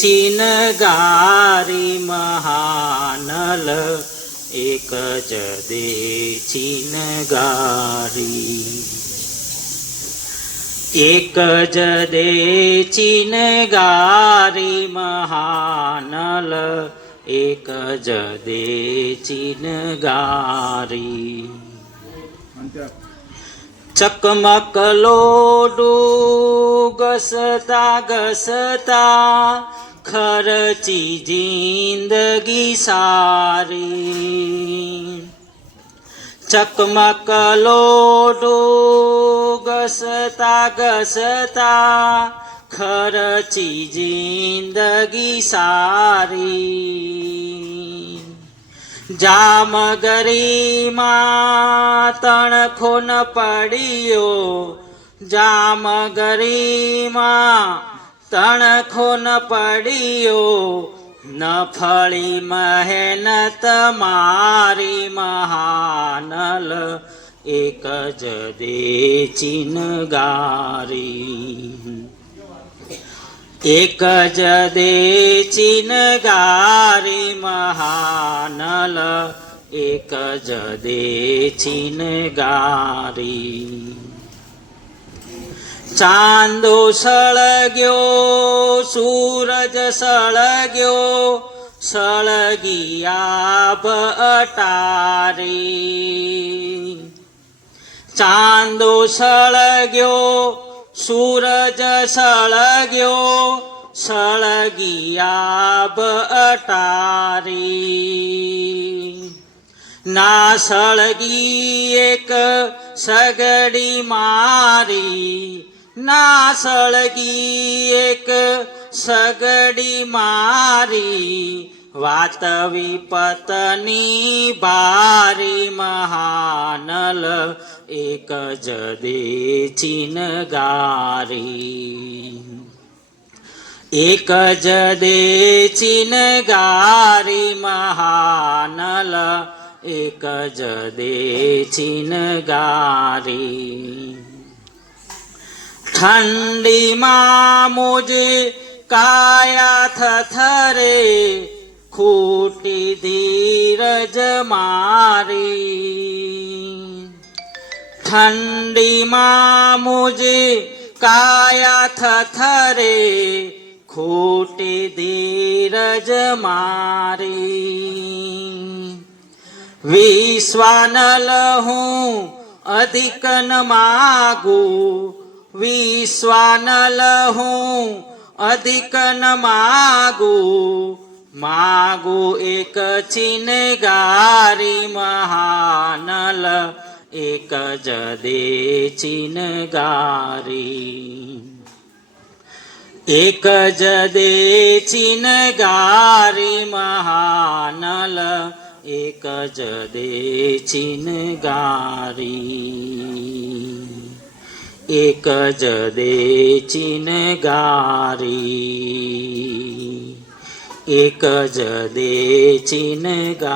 ચિનગારી મહાનલ એક જ દે ચિનગારી, એક જ દે ચિનગારી મહાનલ એક જ દે ચિનગારી. ચકમક લોડું ઘસતા ઘસતા ખર્ચી જિંદગી સારી. ચકમક લોડું ઘસતા ઘસતા ખર્ચી જિંદગી સારી. જામગરીમાં તણખો ન પડ્યો, જામગરીમાં તણખો ન પડ્યો, ન ફળી મહેનત મારી મહાનલ એક જ દે ચિનગારી. એક જ દે ચિનગારી મહાનલ એક જ દે ચિનગારી. ચાંદો સળગ્યો સૂરજ સળગ્યો સળગી આભ અટારી. ચાંદો સળગ્યો સૂરજ સળગ્યો સળગી આભ અટારી. ના સળગી એક સગડી મારી, ના સળગી એક સગડી મારી, વાત વિપતની ભારી મહાનલ એક જ દે ચિનગારી. એક જ દે ચિનગારી મહાનલ એક જ દે ચિનગારી. ઠંડીમાં મુજે કાયા થથરે ખૂટી ધીરજ મારી. ઠંડીમાં મુજે કાયા થથરે ખૂટી ધીરજ મારી. વિશ્વાનલ હું અધિક ન માગું, વિશ્વાનલ હું અધિક ન માગું, માગું એક ચિનગારી મહાનલ એક જ દે ચિનગારી. એક જ દે ચિનગારી મહાનલ એક જ દે ચિનગારી. એક જ દે ચિનગારી. એક જ દે ચિનગારી.